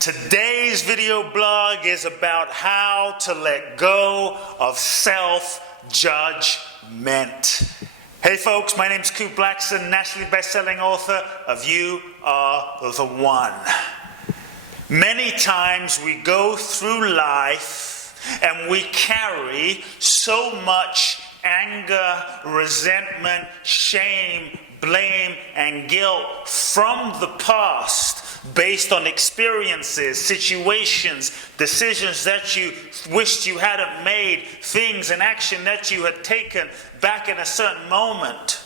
Today's video blog is about how to let go of self-judgment. Hey folks, my name's Kute Blackson, nationally best-selling author of You Are the One. Many times we go through life and we carry so much anger, resentment, shame, blame, and guilt from the past based on experiences, situations, decisions that you wished you hadn't made, things and action that you had taken back in a certain moment.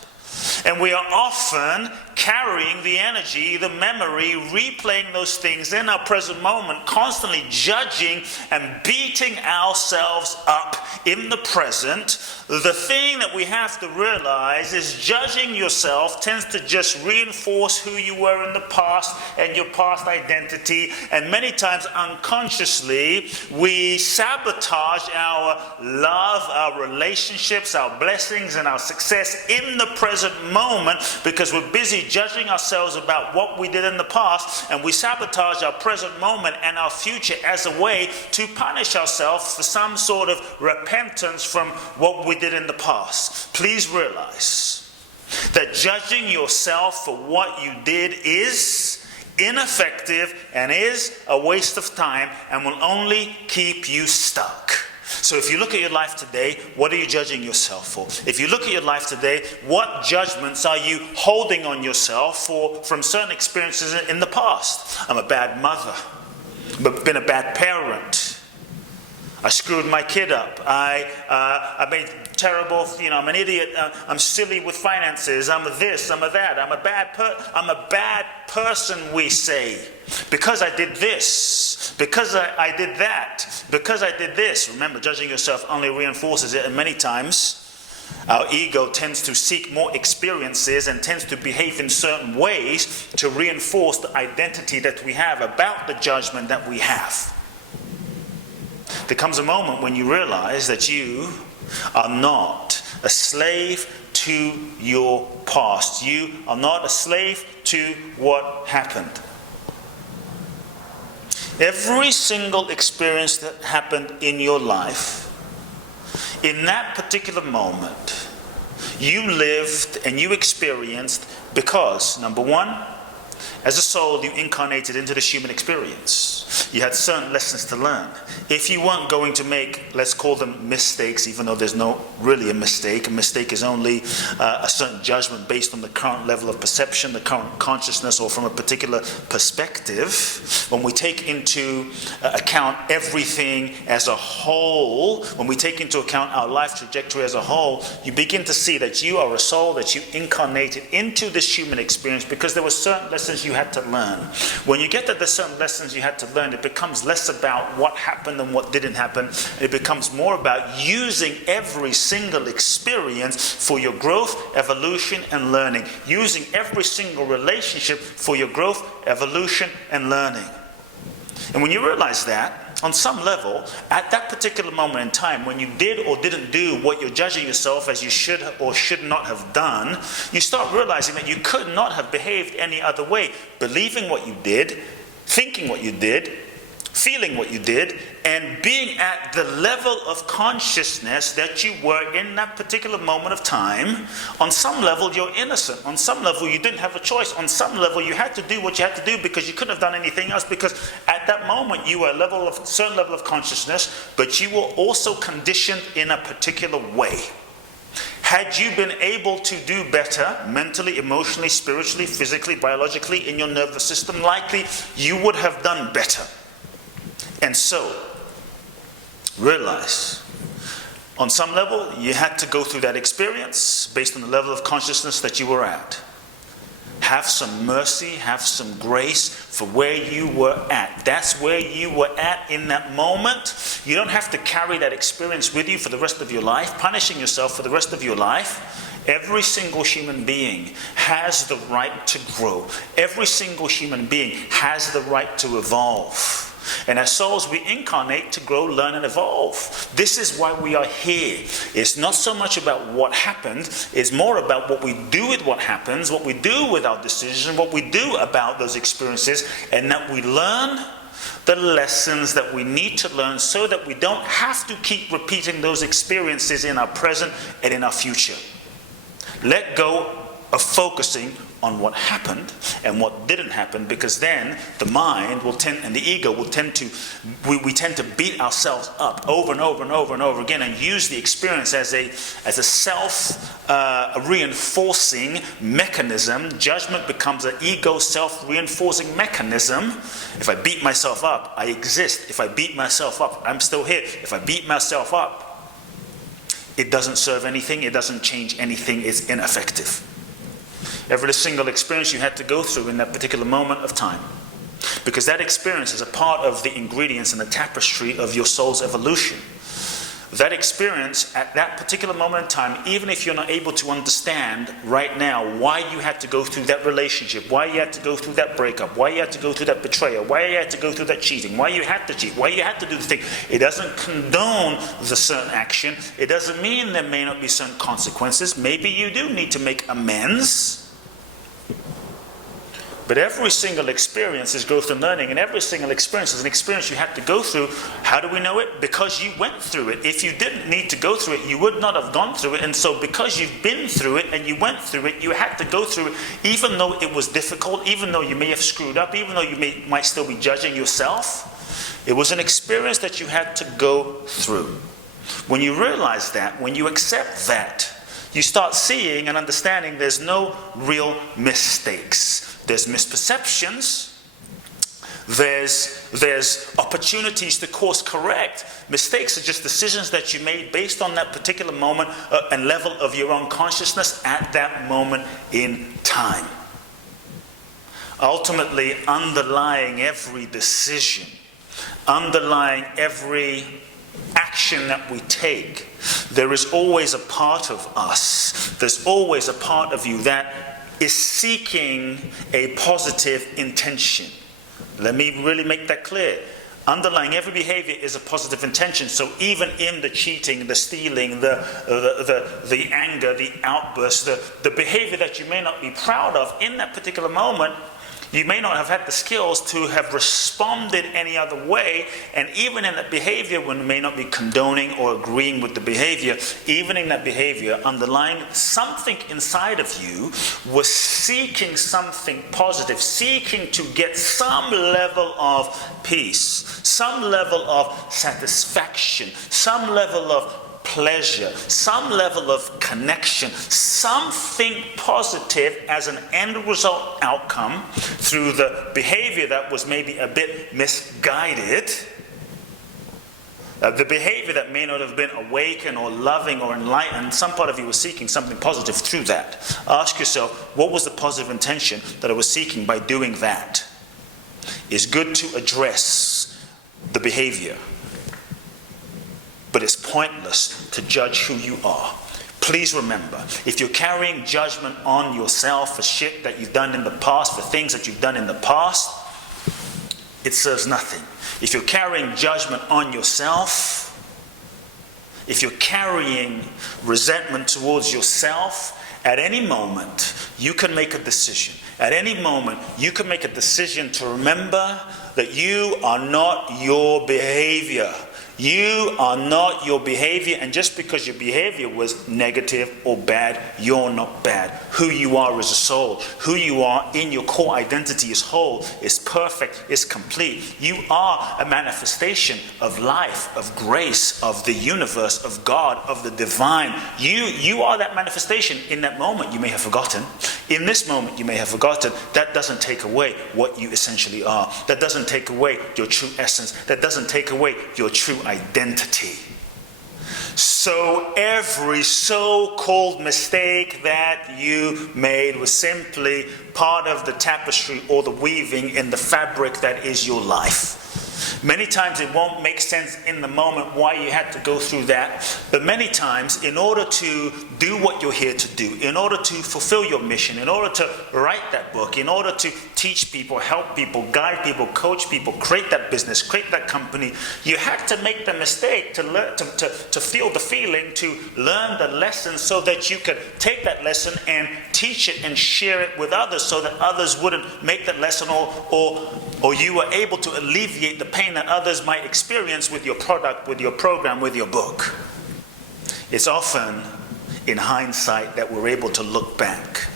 And we are often carrying the energy, the memory, replaying those things in our present moment, constantly judging and beating ourselves up in the present. The thing that we have to realize is judging yourself tends to just reinforce who you were in the past and your past identity. And many times unconsciously, we sabotage our love, our relationships, our blessings, and our success in the present moment because we're busy judging ourselves about what we did in the past, and we sabotage our present moment and our future as a way to punish ourselves for some sort of repentance from what we did in the past. Please realize that judging yourself for what you did is ineffective and is a waste of time and will only keep you stuck. So if you look at your life today, what are you judging yourself for? If you look at your life today, what judgments are you holding on yourself for from certain experiences in the past? I'm a bad mother. I've been a bad parent. I screwed my kid up. I made terrible, I'm an idiot. I'm silly with finances. I'm a this, I'm a that. I'm a bad person, we say. Because I did this. Because I did that. Because I did this. Remember, judging yourself only reinforces it. And many times, our ego tends to seek more experiences and tends to behave in certain ways to reinforce the identity that we have about the judgment that we have. There comes a moment when you realize that you are not a slave to your past. You are not a slave to what happened. Every single experience that happened in your life, in that particular moment, you lived and you experienced because, number one, as a soul, you incarnated into this human experience. You had certain lessons to learn. If you weren't going to make, let's call them mistakes, even though there's no really a mistake. A mistake is only a certain judgment based on the current level of perception, the current consciousness, or from a particular perspective. When we take into account everything as a whole, when we take into account our life trajectory as a whole, you begin to see that you are a soul, that you incarnated into this human experience because there were certain lessons you had to learn. When you get that there's certain lessons you had to learn, it becomes less about what happened and what didn't happen. It becomes more about using every single experience for your growth, evolution, and learning. Using every single relationship for your growth, evolution, and learning. And when you realize that, on some level, at that particular moment in time, when you did or didn't do what you're judging yourself as you should or should not have done, you start realizing that you could not have behaved any other way. Believing what you did, thinking what you did, feeling what you did, and being at the level of consciousness that you were in that particular moment of time. On some level, you're innocent. On some level, you didn't have a choice. On some level, you had to do what you had to do because you couldn't have done anything else, because at that moment, you were a certain level of consciousness, but you were also conditioned in a particular way. Had you been able to do better mentally, emotionally, spiritually, physically, biologically, in your nervous system, likely you would have done better. And so, realize, on some level, you had to go through that experience based on the level of consciousness that you were at. Have some mercy, have some grace for where you were at. That's where you were at in that moment. You don't have to carry that experience with you for the rest of your life, punishing yourself for the rest of your life. Every single human being has the right to grow. Every single human being has the right to evolve. And as souls, we incarnate to grow, learn, and evolve. This is why we are here. It's not so much about what happened. It's more about what we do with what happens, what we do with our decisions, what we do about those experiences, and that we learn the lessons that we need to learn so that we don't have to keep repeating those experiences in our present and in our future. Let go of focusing on what happened and what didn't happen, because then the mind will tend, and the ego will tend to, we tend to beat ourselves up over and over and over and over again and use the experience as a self-reinforcing mechanism. Judgment becomes an ego self-reinforcing mechanism. If I beat myself up, I exist. If I beat myself up, I'm still here. If I beat myself up, it doesn't serve anything. It doesn't change anything. It's ineffective. Every single experience you had to go through in that particular moment of time, because that experience is a part of the ingredients and the tapestry of your soul's evolution. That experience at that particular moment in time, even if you're not able to understand right now why you had to go through that relationship, why you had to go through that breakup, why you had to go through that betrayal, why you had to go through that cheating, why you had to cheat, why you had to do the thing, it doesn't condone the certain action. It doesn't mean there may not be certain consequences. Maybe you do need to make amends. But every single experience is growth and learning, and every single experience is an experience you had to go through. How do we know it? Because you went through it. If you didn't need to go through it, you would not have gone through it. And so because you've been through it and you went through it, you had to go through it, even though it was difficult, even though you may have screwed up, even though you might still be judging yourself. It was an experience that you had to go through. When you realize that, when you accept that, you start seeing and understanding there's no real mistakes. There's misperceptions. There's opportunities to course correct. Mistakes are just decisions that you made based on that particular moment and level of your own consciousness at that moment in time. Ultimately, underlying every decision, underlying every action that we take, there is always a part of us, there's always a part of you that is seeking a positive intention. Let me really make that clear. Underlying every behavior is a positive intention. So even in the cheating, the stealing, the anger, the outburst, the behavior that you may not be proud of in that particular moment, you may not have had the skills to have responded any other way. And even in that behavior, when you may not be condoning or agreeing with the behavior, even in that behavior, underlying something inside of you was seeking something positive, seeking to get some level of peace, some level of satisfaction, some level of pleasure, some level of connection, something positive as an end result outcome through the behavior that was maybe a bit misguided, the behavior that may not have been awakened or loving or enlightened. Some part of you was seeking something positive through that. Ask yourself, what was the positive intention that I was seeking by doing that? It's good to address the behavior, but it's pointless to judge who you are. Please remember, if you're carrying judgment on yourself for shit that you've done in the past, for things that you've done in the past, it serves nothing. If you're carrying judgment on yourself, if you're carrying resentment towards yourself, at any moment you can make a decision. At any moment you can make a decision to remember that you are not your behavior. You are not your behavior, and just because your behavior was negative or bad, you're not bad. Who you are is a soul. Who you are in your core identity is whole, is perfect, is complete. You are a manifestation of life, of grace, of the universe, of God, of the divine. You are that manifestation. In that moment you may have forgotten. In this moment you may have forgotten. That doesn't take away what you essentially are. That doesn't take away your true essence. That doesn't take away your true identity. So every so-called mistake that you made was simply part of the tapestry or the weaving in the fabric that is your life. Many times it won't make sense in the moment why you had to go through that, but many times in order to do what you're here to do, in order to fulfill your mission, in order to write that book, in order to teach people, help people, guide people, coach people, create that business, create that company, you had to make the mistake to learn, to feel the feeling, to learn the lesson so that you could take that lesson and teach it and share it with others so that others wouldn't make that lesson, or you were able to alleviate the pain that others might experience with your product, with your program, with your book. It's often in hindsight that we're able to look back.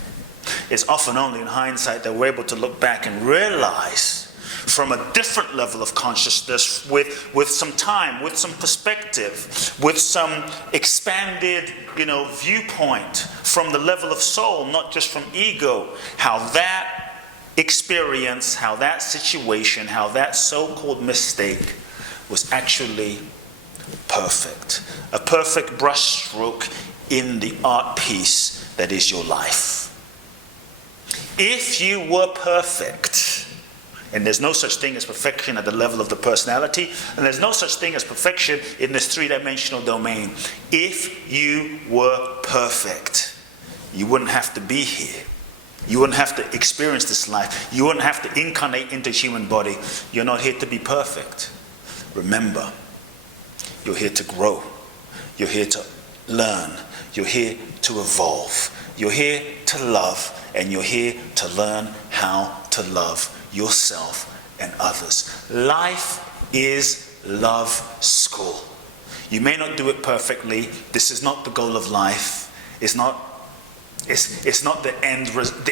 It's often only in hindsight that we're able to look back and realize from a different level of consciousness, with some time, with some perspective, with some expanded, viewpoint from the level of soul, not just from ego, how that experience, how that situation, how that so-called mistake was actually perfect. A perfect brushstroke in the art piece that is your life. If you were perfect, and there's no such thing as perfection at the level of the personality, and there's no such thing as perfection in this three-dimensional domain. If you were perfect, you wouldn't have to be here. You wouldn't have to experience this life. You wouldn't have to incarnate into human body. You're not here to be perfect. Remember, you're here to grow. You're here to learn. You're here to evolve. You're here to love. And you're here to learn how to love yourself and others. Life is love school. You may not do it perfectly. This is not the goal of life. It's not the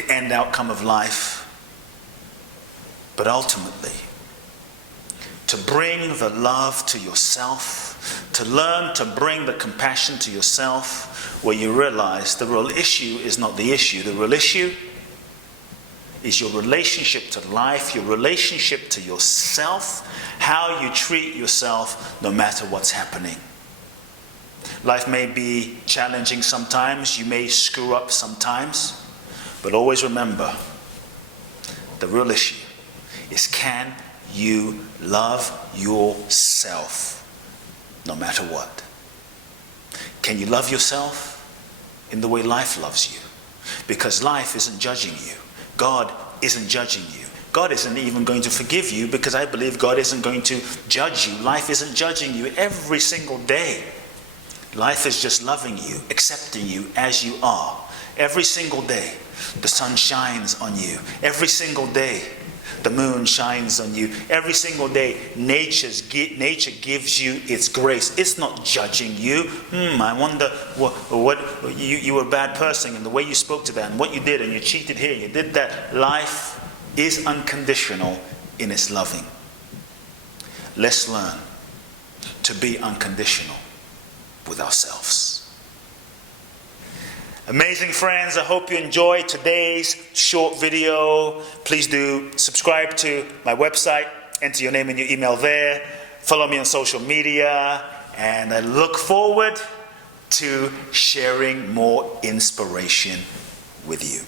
end outcome of life. But ultimately, to bring the love to yourself, to learn to bring the compassion to yourself, where you realize the real issue is not the issue. The real issue is your relationship to life, your relationship to yourself, how you treat yourself no matter what's happening. Life may be challenging sometimes, you may screw up sometimes, but always remember, the real issue is, can you love yourself no matter what? Can you love yourself in the way life loves you? Because life isn't judging you. God isn't judging you. God isn't even going to forgive you, because I believe God isn't going to judge you. Life isn't judging you every single day. Life is just loving you, accepting you as you are. Every single day, the sun shines on you. Every single day, the moon shines on you. Every single day, nature gives you its grace. It's not judging you. I wonder what you were a bad person, and the way you spoke to that, and what you did, and you cheated here, you did that. Life is unconditional in its loving. Let's learn to be unconditional with ourselves. Amazing friends, I hope you enjoyed today's short video. Please do subscribe to my website, enter your name and your email there, follow me on social media, and I look forward to sharing more inspiration with you.